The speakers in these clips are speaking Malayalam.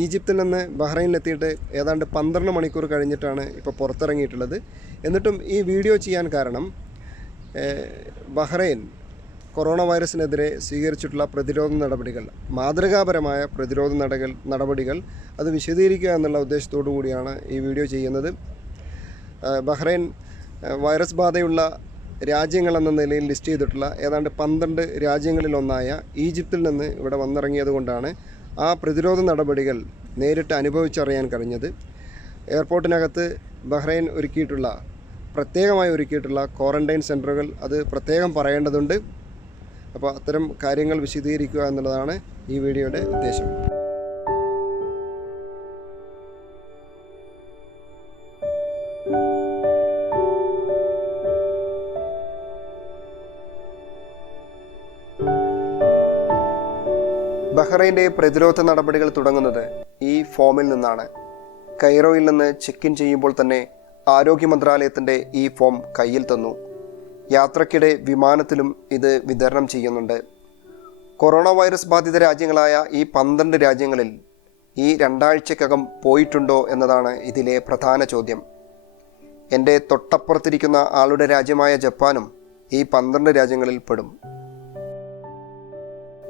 ഈജിപ്തിൽ നിന്ന് ബഹ്റൈനിലെത്തിയിട്ട് ഏതാണ്ട് 12 മണിക്കൂർ കഴിഞ്ഞിട്ടാണ് ഇപ്പോൾ പുറത്തിറങ്ങിയിട്ടുള്ളത്. എന്നിട്ടും ഈ വീഡിയോ ചെയ്യാൻ കാരണം ബഹ്റൈൻ കൊറോണ വൈറസിനെതിരെ സ്വീകരിച്ചിട്ടുള്ള പ്രതിരോധ നടപടികൾ, മാതൃകാപരമായ പ്രതിരോധ നടപടികൾ അത് വിശദീകരിക്കുക എന്നുള്ള ഉദ്ദേശത്തോടു കൂടിയാണ് ഈ വീഡിയോ ചെയ്യുന്നത്. ബഹ്റൈൻ വൈറസ് ബാധയുള്ള രാജ്യങ്ങളെന്ന നിലയിൽ ലിസ്റ്റ് ചെയ്തിട്ടുള്ള ഏതാണ്ട് 12 രാജ്യങ്ങളിലൊന്നായ ഈജിപ്തിൽ നിന്ന് ഇവിടെ വന്നിറങ്ങിയത് കൊണ്ടാണ് ആ പ്രതിരോധ നടപടികൾ നേരിട്ട് അനുഭവിച്ചറിയാൻ കഴിഞ്ഞത്. എയർപോർട്ടിനകത്ത് ബഹ്റൈൻ പ്രത്യേകമായി ഒരുക്കിയിട്ടുള്ള ക്വാറന്റൈൻ സെൻറ്ററുകൾ അത് പ്രത്യേകം പറയേണ്ടതുണ്ട്. അപ്പോൾ അത്തരം കാര്യങ്ങൾ വിശദീകരിക്കുക എന്നുള്ളതാണ് ഈ വീഡിയോയുടെ ഉദ്ദേശം. ബഹ്റൈൻ്റെ പ്രതിരോധ നടപടികൾ തുടങ്ങുന്നത് ഈ ഫോമിൽ നിന്നാണ്. കൈറോയിൽ നിന്ന് ചെക്ക് ഇൻ ചെയ്യുമ്പോൾ തന്നെ ആരോഗ്യ മന്ത്രാലയത്തിൻ്റെ ഈ ഫോം കയ്യിൽ തന്നു. യാത്രക്കിടെ വിമാനത്തിലും ഇത് വിതരണം ചെയ്യുന്നുണ്ട്. കൊറോണ വൈറസ് ബാധിത രാജ്യങ്ങളായ ഈ 12 രാജ്യങ്ങളിൽ ഈ 2 ആഴ്ചക്കകം പോയിട്ടുണ്ടോ എന്നതാണ് ഇതിലെ പ്രധാന ചോദ്യം. എൻ്റെ തൊട്ടപ്പുറത്തിരിക്കുന്ന ആളുടെ രാജ്യമായ ജപ്പാനും ഈ 12 രാജ്യങ്ങളിൽ പെടും.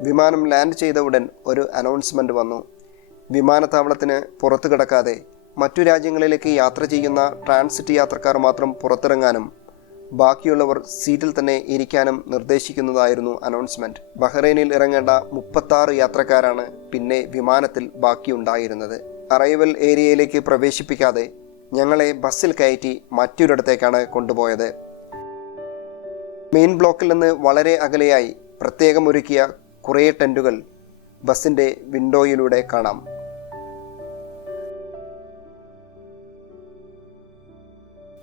വിമാനം ലാൻഡ് ചെയ്ത ഉടൻ ഒരു അനൗൺസ്മെൻറ്റ് വന്നു. വിമാനത്താവളത്തിന് പുറത്തു കിടക്കാതെ മറ്റു രാജ്യങ്ങളിലേക്ക് യാത്ര ചെയ്യുന്ന ട്രാൻസിറ്റ് യാത്രക്കാർ മാത്രം പുറത്തിറങ്ങാനും ബാക്കിയുള്ളവർ സീറ്റിൽ തന്നെ ഇരിക്കാനും നിർദ്ദേശിക്കുന്നതായിരുന്നു അനൗൺസ്മെൻറ്റ്. ബഹ്റൈനിൽ ഇറങ്ങേണ്ട 36 യാത്രക്കാരാണ് പിന്നെ വിമാനത്തിൽ ബാക്കിയുണ്ടായിരുന്നത്. അറൈവൽ ഏരിയയിലേക്ക് പ്രവേശിപ്പിക്കാതെ ഞങ്ങളെ ബസ്സിൽ കയറ്റി മറ്റൊരിടത്തേക്കാണ് കൊണ്ടുപോയത്. മെയിൻ ബ്ലോക്കിൽ നിന്ന് വളരെ അകലെയായി പ്രത്യേകം ഒരുക്കിയ കുറേ ടെൻറ്റുകൾ ബസ്സിൻ്റെ വിൻഡോയിലൂടെ കാണാം.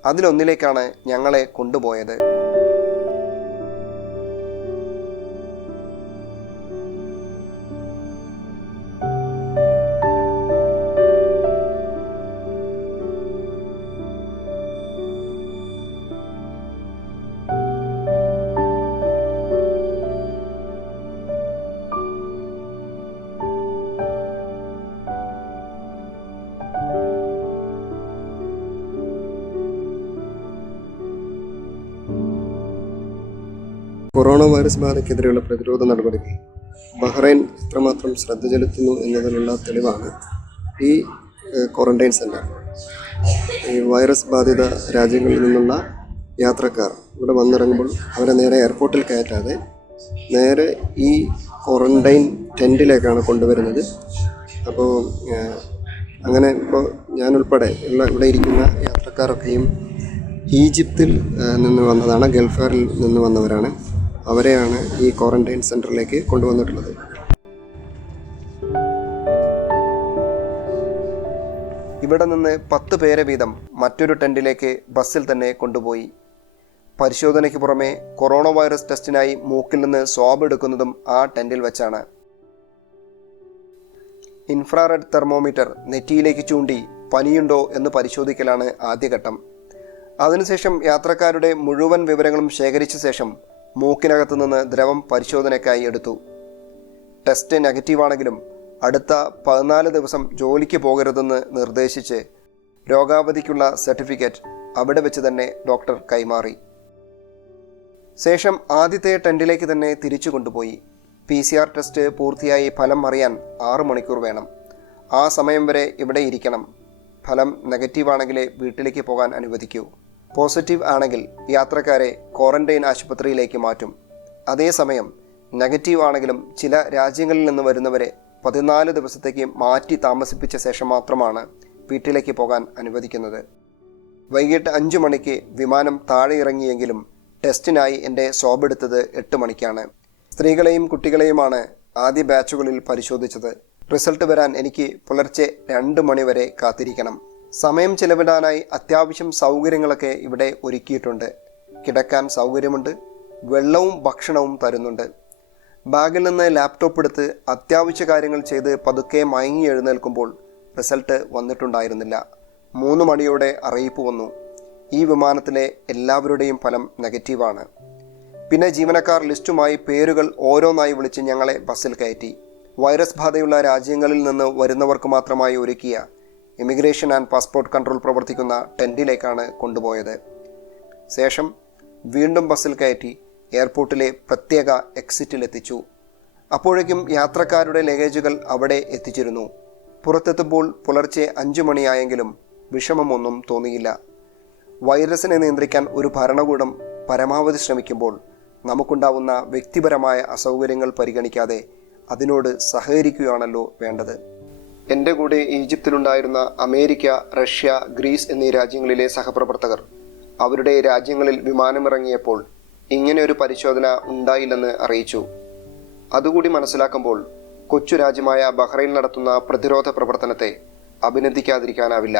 അതിലൊന്നിലേക്കാണ് ഞങ്ങളെ കൊണ്ടുപോയത്. കൊറോണ വൈറസ് ബാധയ്ക്കെതിരെയുള്ള പ്രതിരോധ നടപടികൾ ബഹ്റൈൻ എത്രമാത്രം ശ്രദ്ധ ചെലുത്തുന്നു എന്നതിനുള്ള തെളിവാണ് ഈ ക്വാറന്റൈൻ സെൻറ്റർ. ഈ വൈറസ് ബാധിത രാജ്യങ്ങളിൽ നിന്നുള്ള യാത്രക്കാർ ഇവിടെ വന്നിറങ്ങുമ്പോൾ അവരെ നേരെ എയർപോർട്ടിൽ കയറ്റാതെ നേരെ ഈ ക്വാറന്റൈൻ ടെൻറ്റിലേക്കാണ് കൊണ്ടുവരുന്നത്. അപ്പോൾ അങ്ങനെ ഇപ്പോൾ ഞാനുൾപ്പെടെ ഇവിടെ ഇരിക്കുന്ന യാത്രക്കാരൊക്കെയും ഈജിപ്തിൽ നിന്ന് വന്നതാണ്, ഗൾഫിൽ നിന്ന് വന്നവരാണ്. അവരെയാണ് ഈ ക്വാറന്റൈൻ സെൻറ്ററിലേക്ക് കൊണ്ടുവന്നിട്ടുള്ളത്. ഇവിടെ നിന്ന് 10 പേരെ വീതം മറ്റൊരു ടെൻറ്റിലേക്ക് ബസ്സിൽ തന്നെ കൊണ്ടുപോയി. പരിശോധനയ്ക്ക് പുറമെ കൊറോണ വൈറസ് ടെസ്റ്റിനായി മൂക്കിൽ നിന്ന് സ്വാബ് എടുക്കുന്നതും ആ ടെൻറ്റിൽ വെച്ചാണ്. ഇൻഫ്രാറെഡ് തെർമോമീറ്റർ നെറ്റിയിലേക്ക് ചൂണ്ടി പനിയുണ്ടോ എന്ന് പരിശോധിക്കലാണ് ആദ്യഘട്ടം. അതിനുശേഷം യാത്രക്കാരുടെ മുഴുവൻ വിവരങ്ങളും ശേഖരിച്ച ശേഷം മൂക്കിനകത്തു നിന്ന് ദ്രവം പരിശോധനയ്ക്കായി എടുത്തു. ടെസ്റ്റ് നെഗറ്റീവാണെങ്കിലും അടുത്ത 14 ദിവസം ജോലിക്ക് പോകരുതെന്ന് നിർദ്ദേശിച്ച് രോഗാവധിക്കുള്ള സർട്ടിഫിക്കറ്റ് അവിടെ വെച്ച് തന്നെ ഡോക്ടർ കൈമാറി. ശേഷം ആദ്യത്തെ ടെൻറ്റിലേക്ക് തന്നെ തിരിച്ചു കൊണ്ടുപോയി. PCR ടെസ്റ്റ് പൂർത്തിയായി ഫലം അറിയാൻ 6 മണിക്കൂർ വേണം. ആ സമയം വരെ ഇവിടെ ഇരിക്കണം. ഫലം നെഗറ്റീവാണെങ്കിലേ വീട്ടിലേക്ക് പോകാൻ അനുവദിക്കൂ. പോസിറ്റീവ് ആണെങ്കിൽ യാത്രക്കാരെ ക്വാറന്റൈൻ ആശുപത്രിയിലേക്ക് മാറ്റും. അതേസമയം നെഗറ്റീവ് ആണെങ്കിലും ചില രാജ്യങ്ങളിൽ നിന്ന് വരുന്നവരെ 14 ദിവസത്തേക്ക് മാറ്റി താമസിപ്പിച്ച ശേഷം മാത്രമാണ് വീട്ടിലേക്ക് പോകാൻ അനുവദിക്കുന്നത്. വൈകിട്ട് 5 മണിക്ക് വിമാനം താഴെ ഇറങ്ങിയെങ്കിലും ടെസ്റ്റിനായി എൻ്റെ സ്വാബ് എടുത്തത് 8 മണിക്കാണ്. സ്ത്രീകളെയും കുട്ടികളെയുമാണ് ആദ്യ ബാച്ചുകളിൽ പരിശോധിച്ചത്. റിസൾട്ട് വരാൻ എനിക്ക് പുലർച്ചെ 2 മണി വരെ കാത്തിരിക്കണം. സമയം ചെലവിടാനായി അത്യാവശ്യം സൗകര്യങ്ങളൊക്കെ ഇവിടെ ഒരുക്കിയിട്ടുണ്ട്. കിടക്കാൻ സൗകര്യമുണ്ട്. വെള്ളവും ഭക്ഷണവും തരുന്നുണ്ട്. ബാഗിൽ നിന്ന് ലാപ്ടോപ്പ് എടുത്ത് അത്യാവശ്യ കാര്യങ്ങൾ ചെയ്ത് പതുക്കെ മയങ്ങി എഴുന്നേൽക്കുമ്പോൾ റിസൾട്ട് വന്നിട്ടുണ്ടായിരുന്നില്ല. 3 മണിയോടെ അറിയിപ്പ് വന്നു. ഈ വിമാനത്തിലെ എല്ലാവരുടെയും ഫലം നെഗറ്റീവാണ്. പിന്നെ ജീവനക്കാർ ലിസ്റ്റുമായി പേരുകൾ ഓരോന്നായി വിളിച്ച് ഞങ്ങളെ ബസ്സിൽ കയറ്റി. വൈറസ് ബാധയുള്ള രാജ്യങ്ങളിൽ നിന്ന് വരുന്നവർക്ക് മാത്രമായി ഒരുക്കിയ ഇമിഗ്രേഷൻ ആൻഡ് പാസ്പോർട്ട് കൺട്രോൾ പ്രവർത്തിക്കുന്ന ടെൻറ്റിലേക്കാണ് കൊണ്ടുപോയത്. ശേഷം വീണ്ടും ബസ്സിൽ കയറ്റി എയർപോർട്ടിലെ പ്രത്യേക എക്സിറ്റിലെത്തിച്ചു. അപ്പോഴേക്കും യാത്രക്കാരുടെ ലഗേജുകൾ അവിടെ എത്തിച്ചിരുന്നു. പുറത്തെത്തുമ്പോൾ പുലർച്ചെ 5 മണിയായെങ്കിലും വിഷമമൊന്നും തോന്നിയില്ല. വൈറസിനെ നിയന്ത്രിക്കാൻ ഒരു ഭരണകൂടം പരമാവധി ശ്രമിക്കുമ്പോൾ നമുക്കുണ്ടാവുന്ന വ്യക്തിപരമായ അസൗകര്യങ്ങൾ പരിഗണിക്കാതെ അതിനോട് സഹകരിക്കുകയാണല്ലോ വേണ്ടത്. എൻ്റെ കൂടെ ഈജിപ്തിലുണ്ടായിരുന്ന അമേരിക്ക, റഷ്യ, ഗ്രീസ് എന്നീ രാജ്യങ്ങളിലെ സഹപ്രവർത്തകർ അവരുടെ രാജ്യങ്ങളിൽ വിമാനമിറങ്ങിയപ്പോൾ ഇങ്ങനെയൊരു പരിശോധന ഉണ്ടായില്ലെന്ന് അറിയിച്ചു. അതുകൂടി മനസ്സിലാക്കുമ്പോൾ കൊച്ചു രാജ്യമായ ബഹ്റൈൻ നടത്തുന്ന പ്രതിരോധ പ്രവർത്തനത്തെ അഭിനന്ദിക്കാതിരിക്കാനാവില്ല.